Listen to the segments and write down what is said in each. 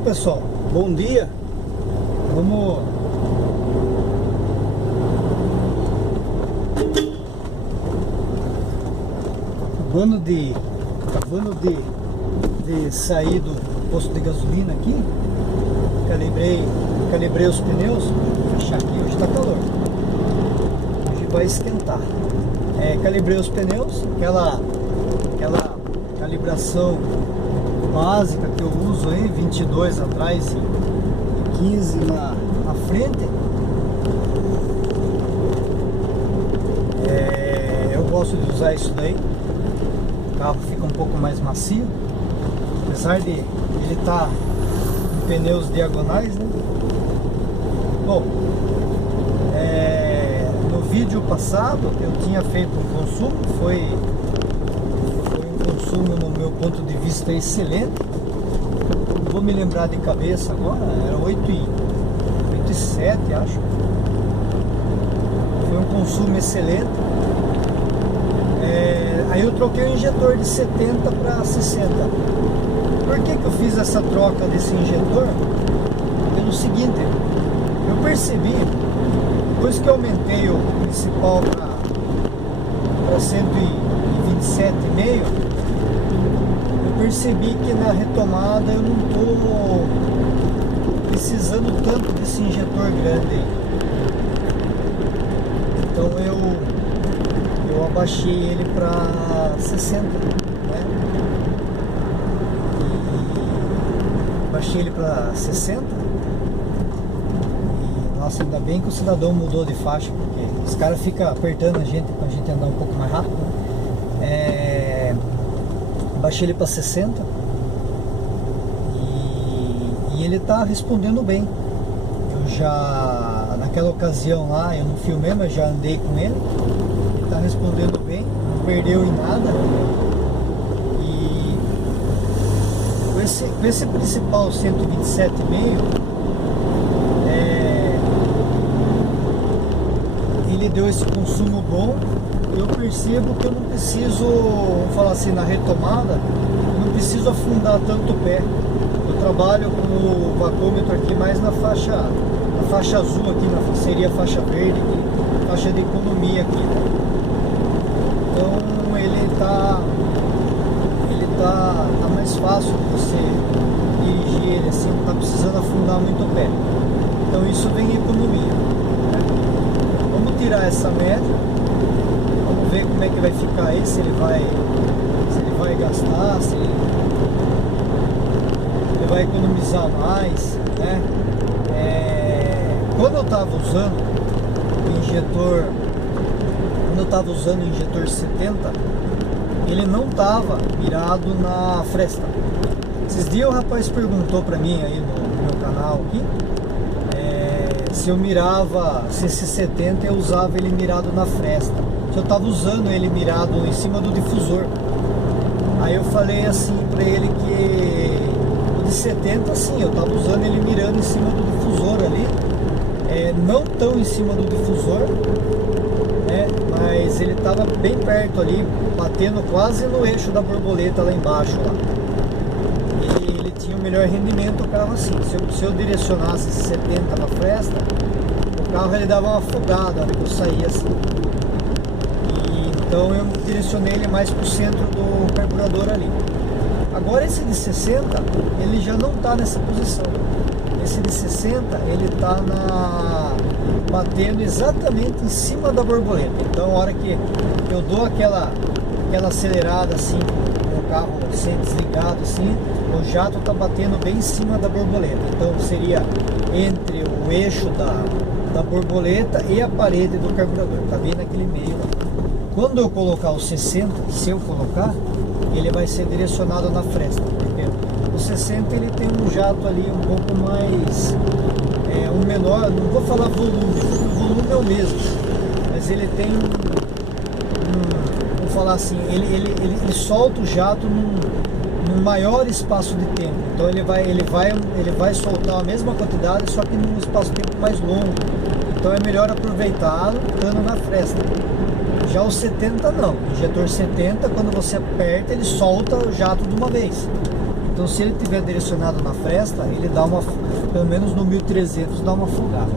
Então, pessoal, bom dia. Vamos acabando de sair do posto de gasolina aqui. Calibrei os pneus. Vou fechar aqui, hoje está calor. Hoje vai esquentar. Calibrei os pneus, aquela calibração básica que eu uso aí, 22 atrás e 15 na frente. Eu gosto de usar isso daí. O carro fica um pouco mais macio, apesar de ele estar em pneus diagonais, né? Bom, no vídeo passado eu tinha feito um consumo, foi um consumo no meu ponto de vista excelente. Não vou me lembrar de cabeça agora, era 8,7, acho. Foi um consumo excelente. Aí eu troquei o injetor de 70 para 60. Por que eu fiz essa troca desse injetor? Pelo seguinte, eu percebi, depois que eu aumentei o principal para 127,5, eu percebi que na retomada eu não estou precisando tanto desse injetor grande aí. Então eu abaixei ele para 60, né? Baixei ele para 60. E nossa, ainda bem que o cidadão mudou de faixa, porque os caras ficam apertando a gente pra gente andar um pouco mais rápido, né? Baixei ele para 60 e ele tá respondendo bem. Eu já, naquela ocasião lá, eu não filmei, mas já andei com ele. Tá respondendo bem, não perdeu em nada. E com esse principal 127,5, ele deu esse consumo bom. Eu percebo que eu não preciso, vamos falar assim, na retomada, eu não preciso afundar tanto o pé. Eu trabalho com o vacômetro aqui mais na faixa azul aqui, seria a faixa verde aqui, faixa de economia aqui, né? Então ele tá mais fácil de você dirigir ele assim, não tá precisando afundar muito o pé. Então isso vem em economia, né? Vamos tirar essa média, vamos ver como é que vai ficar aí, se ele vai gastar, se ele vai economizar mais, né? Quando eu estava usando o injetor 70, ele não estava mirado na fresta. Esses dias o rapaz perguntou para mim aí no meu canal aqui, se eu mirava, se esse 70 eu usava ele mirado na fresta, se eu estava usando ele mirado em cima do difusor. Aí eu falei assim para ele que o de 70 sim, eu estava usando ele mirando em cima do difusor ali, não tão em cima do difusor, né, mas ele estava bem perto ali, batendo quase no eixo da borboleta lá embaixo lá. E ele tinha o melhor rendimento, o carro assim. Se eu direcionasse esse 70 na fresta, o carro ele dava uma afogada na hora que eu saía assim. Então eu direcionei ele mais para o centro do carburador ali. Agora esse de 60, ele já não está nessa posição. Esse de 60, ele está batendo exatamente em cima da borboleta. Então a hora que eu dou aquela acelerada assim, com o carro sem desligado assim, o jato está batendo bem em cima da borboleta. Então seria entre o eixo da borboleta e a parede do carburador. Está bem naquele meio lá. Quando eu colocar o 60, se eu colocar, ele vai ser direcionado na fresta, porque o 60 ele tem um jato ali um pouco mais, um menor, não vou falar volume, porque o volume é o mesmo, mas ele tem vamos falar assim, ele solta o jato num maior espaço de tempo. Então ele vai soltar a mesma quantidade, só que num espaço de tempo mais longo. Então é melhor aproveitá-lo estando na fresta. Já o 70 não, o injetor 70, quando você aperta, ele solta o jato de uma vez. Então se ele tiver direcionado na fresta, ele dá uma, pelo menos no 1300 dá uma folgada.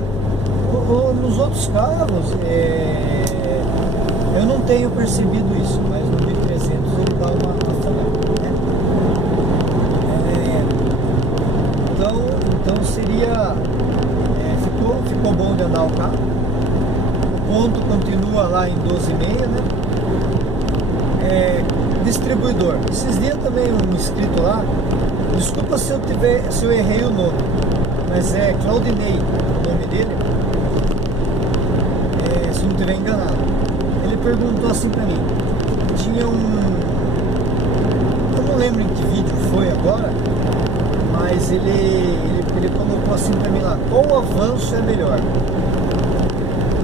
Nos outros carros, eu não tenho percebido isso, mas no 1300 ele dá uma folgada, né? Então seria, ficou bom de andar o carro. O ponto continua lá em 12,5, né? Distribuidor. Esses dias também um inscrito lá, desculpa se eu errei o nome, mas é Claudinei o nome dele, se eu não estiver enganado. Ele perguntou assim pra mim, tinha eu não lembro em que vídeo foi agora, mas ele colocou assim pra mim lá, qual avanço é melhor?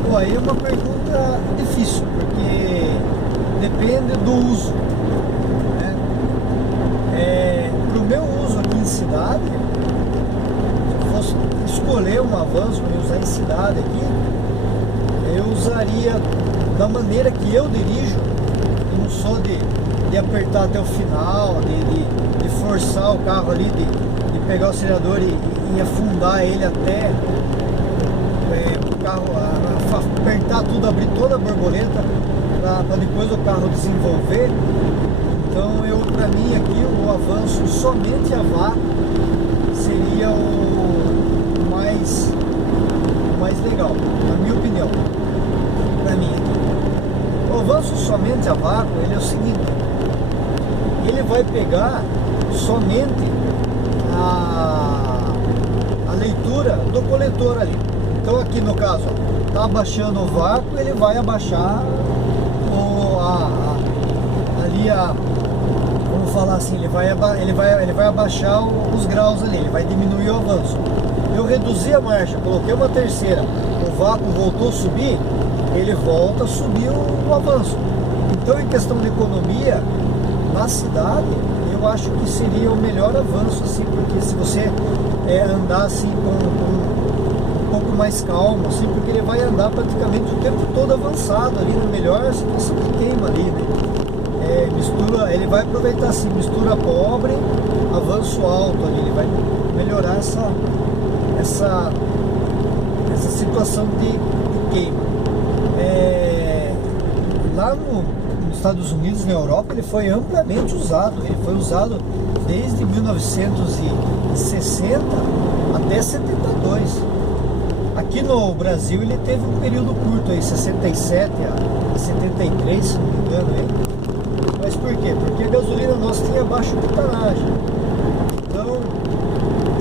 Pô, aí é uma pergunta difícil, porque depende do uso, né? Pro meu uso aqui em cidade, se eu fosse escolher um avanço para usar em cidade aqui, eu usaria da maneira que eu dirijo, não sou de apertar até o final, de forçar o carro ali, de pegar o acelerador e afundar ele até o carro apertar tudo, abrir toda a borboleta para depois o carro desenvolver. Então para mim aqui o avanço somente a vácuo seria o mais legal, na minha opinião. Para mim aqui o avanço somente a vácuo, ele é o seguinte, ele vai pegar somente a leitura do coletor ali. Então aqui no caso, tá abaixando o vácuo, ele vai abaixar vamos falar assim, ele vai abaixar os graus ali, ele vai diminuir o avanço. Eu reduzi a marcha, coloquei uma terceira, o vácuo voltou a subir, ele volta a subir o avanço. Então em questão de economia, na cidade, eu acho que seria o melhor avanço, assim, porque se você andar assim com um pouco mais calmo, assim, porque ele vai andar praticamente o tempo todo avançado ali, na melhor situação que queima ali, né? Ele vai aproveitar assim, mistura pobre, avanço alto ali, ele vai melhorar essa situação de queima. Lá nos Estados Unidos, na Europa, ele foi amplamente usado, ele foi usado desde 1960 até 72. Aqui no Brasil ele teve um período curto aí, 67 a 73, se não me engano aí. Mas por quê? Porque a gasolina nossa tinha baixa octanagem. Então,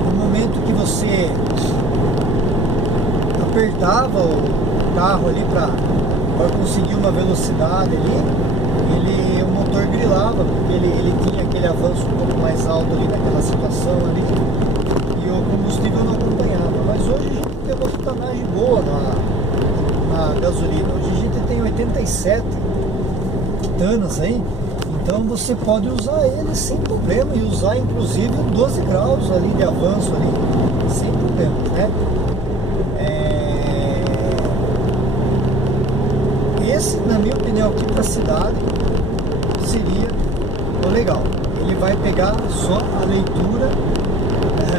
no momento que você apertava o carro ali para conseguir uma velocidade ali, o motor grilava, porque ele tinha aquele avanço um pouco mais alto ali naquela situação ali, e o combustível não acompanhava. Mas hoje a gente tem uma octanagem boa na gasolina. Hoje a gente tem 87 octanas aí. Então você pode usar ele sem problema e usar inclusive 12 graus ali de avanço ali, sem problema, né? Esse, na minha opinião, aqui para a cidade seria o legal. Ele vai pegar só a leitura.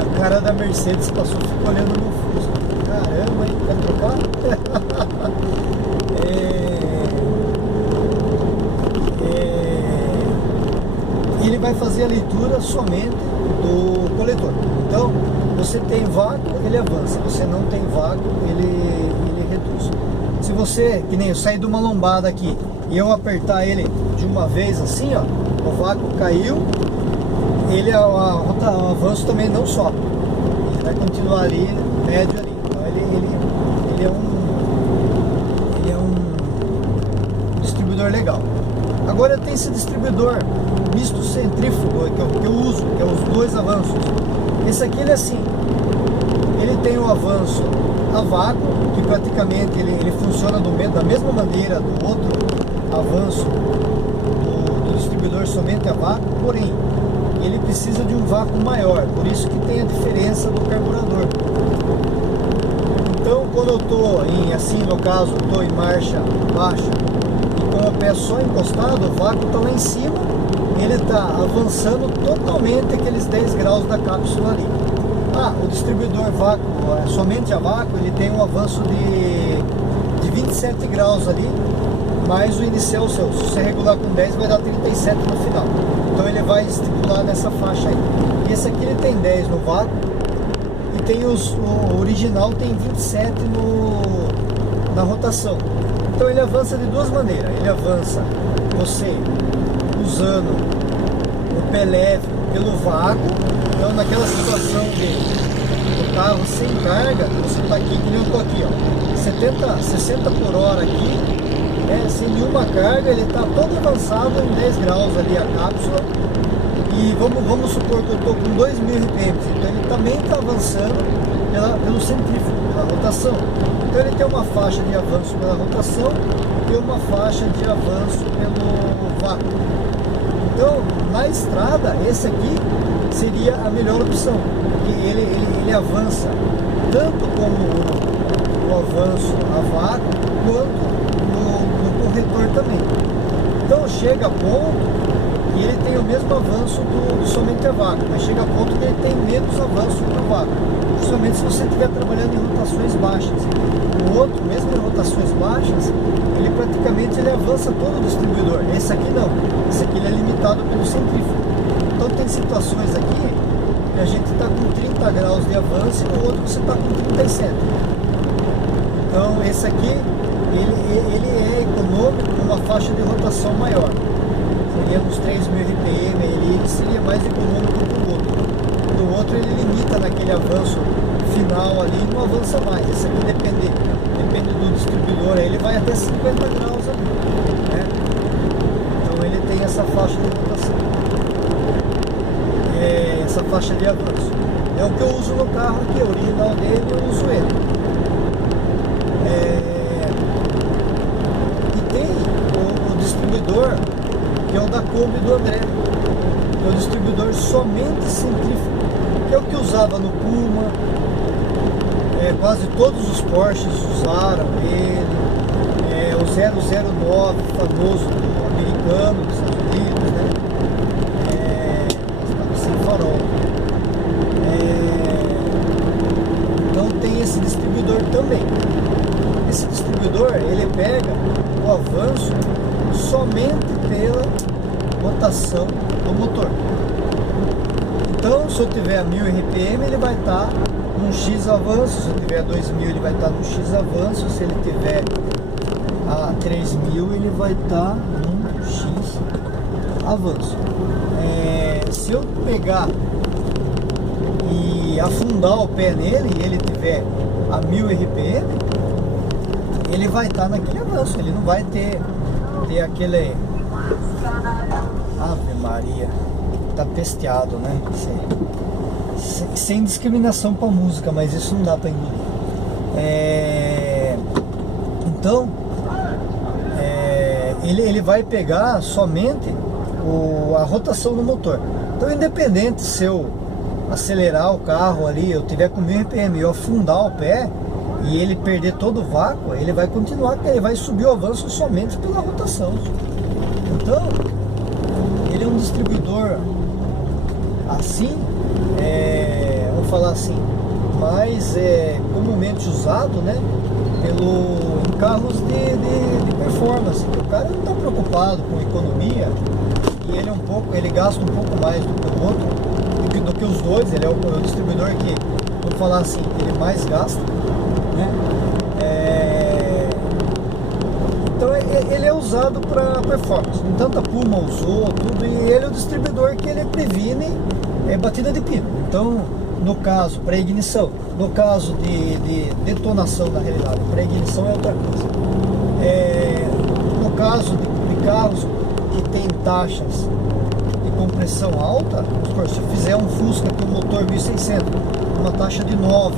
O cara da Mercedes passou, ficou olhando no Fusca. Caramba, hein? Quer trocar? Ele vai fazer a leitura somente do coletor. Então, você tem vácuo, ele avança. Você não tem vácuo, ele reduz. Se você, que nem eu sair de uma lombada aqui e eu apertar ele de uma vez assim, ó, o vácuo caiu, o avanço também não sobe. Ele vai continuar ali, médio ali. Então ele é um distribuidor legal. Agora tem esse distribuidor misto centrífugo que eu uso, que é os dois avanços. Esse aqui ele é assim, ele tem o avanço a vácuo, que praticamente ele funciona da mesma maneira do outro avanço do distribuidor somente a vácuo, porém ele precisa de um vácuo maior, por isso que tem a diferença do carburador. Então quando eu estou assim, no caso, estou em marcha baixa e com o pé só encostado, o vácuo está lá em cima, ele está avançando totalmente aqueles 10 graus da cápsula ali. O distribuidor vácuo, somente a vácuo, ele tem um avanço de 27 graus ali, mais o inicial seu. Se você regular com 10, vai dar 37 no final. Então ele vai estipular nessa faixa aí. Esse aqui ele tem 10 no vácuo, e tem o original tem 27 na rotação. Então ele avança de duas maneiras. Ele avança você usando o pé leve pelo vácuo. Então naquela situação de carro sem carga, você está aqui, que nem eu estou aqui, ó, 60 por hora aqui, sem nenhuma carga, ele está todo avançado em 10 graus ali a cápsula. E vamos supor que eu estou com 2.000 RPM, então ele também está avançando pelo centrífugo, pela rotação. Então ele tem uma faixa de avanço pela rotação e uma faixa de avanço pelo vácuo. Então, na estrada, esse aqui seria a melhor opção, porque ele avança tanto como o avanço a vácuo, quanto no corretor também. Então chega a ponto que ele tem o mesmo avanço do somente a vácuo, mas chega a ponto que ele tem menos avanço que o vácuo, principalmente se você estiver trabalhando em rotações baixas. O outro, mesmo em rotações baixas, ele praticamente avança todo o distribuidor. Esse aqui não, esse aqui ele é limitado pelo centrífugo. Então tem situações aqui que a gente está com 30 graus de avanço e no outro você está com 37. Então esse aqui ele é econômico com uma faixa de rotação maior. Seria uns 3.000 RPM, ele seria mais econômico que o outro. O outro ele limita naquele avanço final ali e não avança mais. Esse aqui depende do distribuidor, aí ele vai até 50 graus ali, né? Então ele tem essa faixa de rotação, essa faixa de avanço. É o que eu uso no carro aqui, o original dele, eu uso ele. E tem o distribuidor, que é o da Kombi do André, que é o distribuidor somente centrífugo, que é o que usava no Puma, quase todos os Porsches usaram ele, o 009 famoso do americano, dos Estados Unidos, né? Sem farol. Então tem esse distribuidor também. Esse distribuidor ele pega o avanço somente pela rotação do motor. Então, se eu tiver 1.000 RPM, ele vai estar num X avanço. Se eu tiver 2.000, ele vai estar num X avanço. Se ele tiver a 3.000, ele vai estar num X avanço. Se eu pegar e afundar o pé nele e ele tiver a 1.000 RPM, ele vai estar naquele avanço. Ele não vai ter aquele... Ave Maria, tá pesteado, né? Sem discriminação para música, mas isso não dá para engolir. Então ele vai pegar somente a rotação do motor. Então, independente se eu acelerar o carro ali, eu tiver com 1.000 RPM e eu afundar o pé e ele perder todo o vácuo, ele vai continuar, ele vai subir o avanço somente pela rotação. Então ele é um distribuidor assim, vou falar assim, mais comumente usado, né, em carros de performance. O cara não está preocupado com economia e ele gasta um pouco mais do que o outro, do que os dois. Ele é o distribuidor que, vou falar assim, ele mais gasta, né? Então ele é usado para performance. Entanto, a Puma usou tudo, e ele é o distribuidor que ele previne batida de pino. Então, no caso, para ignição, no caso de detonação, na realidade, para ignição é outra coisa. No caso de carros que tem taxas de compressão alta, se eu fizer um Fusca com motor 1600, uma taxa de 9,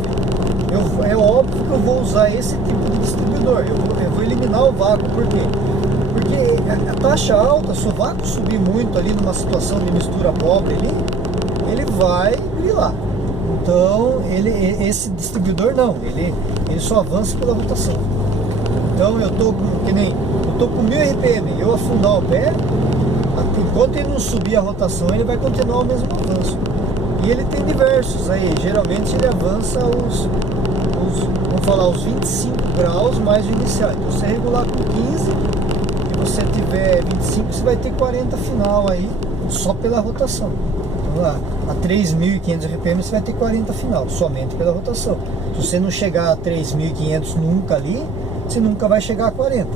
é óbvio que eu vou usar esse tipo de distribuidor. Eu vou eliminar o vácuo. Por quê? Porque a taxa alta, se o vácuo subir muito ali numa situação de mistura pobre ali, ele vai grilar. Então esse distribuidor não, ele só avança pela rotação. Então eu tô com 1.000 RPM, eu afundar o pé, enquanto ele não subir a rotação, ele vai continuar o mesmo avanço. E ele tem diversos aí, geralmente ele avança vamos falar, os 25 graus mais o inicial. Então você regular com 15 e você tiver 25, você vai ter 40 final aí, só pela rotação. Então lá, a 3.500 RPM você vai ter 40 final, somente pela rotação. Se você não chegar a 3.500 nunca ali, você nunca vai chegar a 40.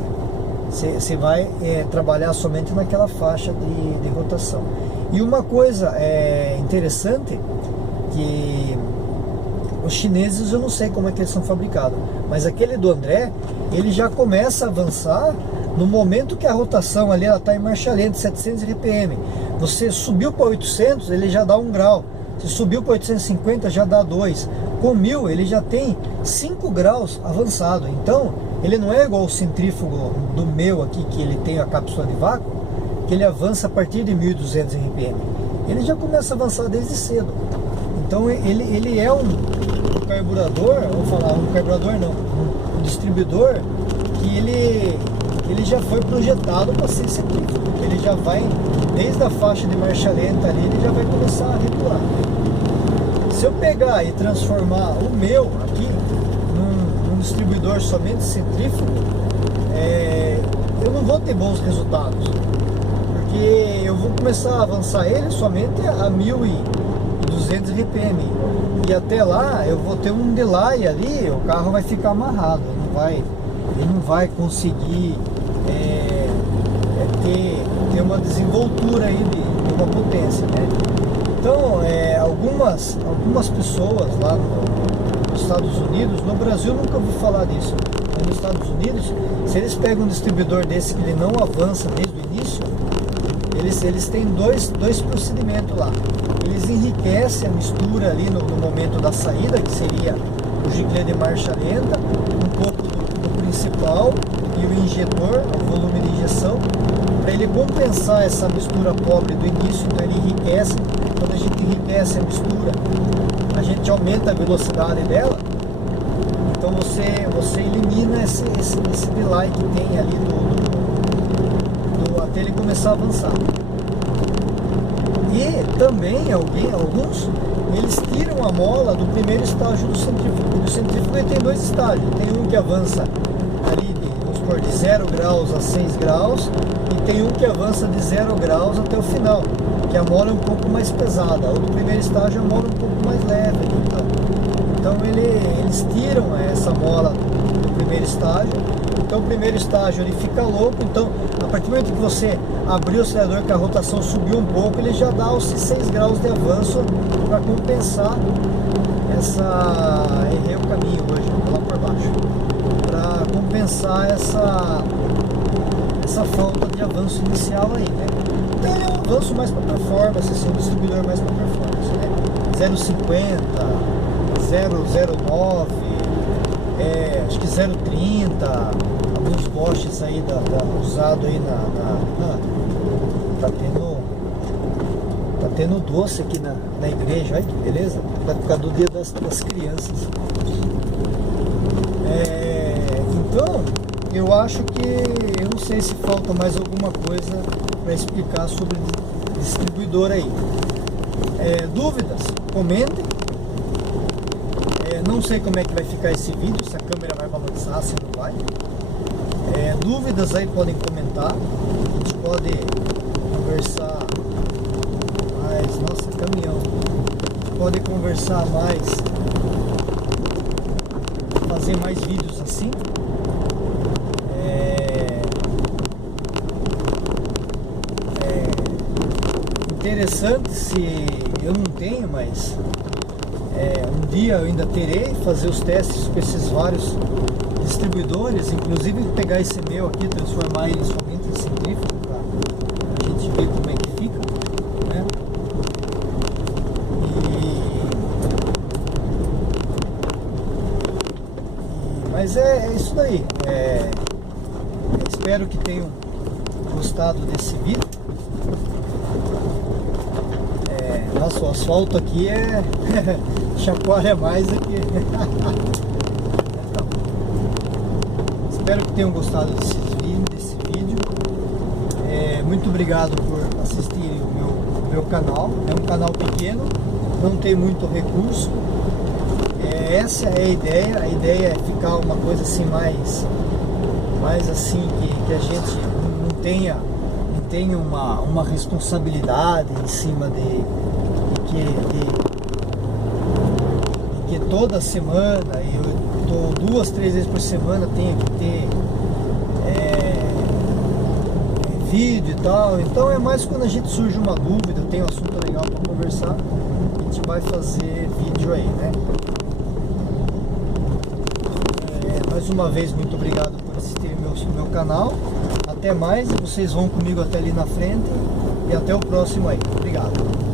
Você vai trabalhar somente naquela faixa de rotação. E uma coisa interessante, que os chineses eu não sei como é que eles são fabricados, mas aquele do André, ele já começa a avançar no momento que a rotação ali está em marcha lenta, 700 RPM. Você subiu para 800, ele já dá 1 grau. Se subiu para 850, já dá 2. Com 1000, ele já tem 5 graus avançado. Então, ele não é igual o centrífugo do meu aqui, que ele tem a cápsula de vácuo, que ele avança a partir de 1200 RPM. Ele já começa a avançar desde cedo. Então, ele é um carburador, vamos falar, um carburador não, um distribuidor que ele já foi projetado para ser centrífugo. Ele já vai, desde a faixa de marcha lenta ali, ele já vai começar a regular. Se eu pegar e transformar o meu aqui num distribuidor somente centrífugo, eu não vou ter bons resultados, porque eu vou começar a avançar ele somente a 1200 RPM, e até lá eu vou ter um delay ali, o carro vai ficar amarrado, ele não vai conseguir ter uma desenvoltura aí de uma potência, né? Então, algumas pessoas lá nos Estados Unidos, no Brasil eu nunca ouvi falar disso, mas nos Estados Unidos, se eles pegam um distribuidor desse que ele não avança desde o início, eles têm dois procedimentos lá. Eles enriquecem a mistura ali no momento da saída, que seria o giclê de marcha lenta, um pouco do principal e o injetor, o volume de injeção, para ele compensar essa mistura pobre do início. Então ele enriquece. Quando a gente enriquece a mistura, a gente aumenta a velocidade dela. Então você elimina esse delay que tem ali até ele começar a avançar. E também alguns, eles tiram a mola do primeiro estágio do centrífugo. O centrífugo ele tem 2 estágios. Tem um que avança ali de 0 graus a 6 graus, e tem um que avança de 0 graus até o final, que a mola é um pouco mais pesada. O do primeiro estágio a mola é um pouco mais leve. Então eles tiram essa mola do primeiro estágio. Então o primeiro estágio ele fica louco. Então a partir do momento que você abrir o acelerador, que a rotação subiu um pouco, ele já dá os 6 graus de avanço para compensar errei o caminho hoje, vou lá por baixo, para compensar essa falta de avanço inicial aí, né? Então ele é um avanço mais para performance, assim, um distribuidor mais para performance, né? 0,50, 0,09, acho que 0,30, alguns Bosch's aí usado aí tá tendo doce aqui na igreja, olha que beleza, por causa do dia das crianças. Então, eu acho que, eu não sei se falta mais alguma coisa para explicar sobre distribuidor aí. Dúvidas? Comentem. Não sei como é que vai ficar esse vídeo, se a câmera vai balançar, se não vai. Dúvidas aí podem comentar, a gente pode conversar mais, nossa, caminhão, a gente pode conversar mais, fazer mais vídeos assim. Interessante, se eu não tenho, mas um dia eu ainda terei, fazer os testes com esses vários distribuidores, inclusive pegar esse meu aqui, transformar ele somente em centrífugo, para a gente ver como é que fica, né? Mas é isso daí. Espero que tenham gostado desse vídeo. Nossa, o asfalto aqui chacoalha mais aqui. Então, espero que tenham gostado desse vídeo. Muito obrigado por assistirem o meu canal. É um canal pequeno, não tem muito recurso. Essa é a ideia é ficar uma coisa assim mais assim que a gente não tenha uma responsabilidade em cima de que toda semana, eu tô 2, 3 vezes por semana, tenho que ter vídeo e tal. Então é mais quando a gente surge uma dúvida, tem um assunto legal para conversar, a gente vai fazer vídeo aí, né? Mais uma vez, muito obrigado por assistir meu canal. Até mais, vocês vão comigo até ali na frente e até o próximo aí. Obrigado.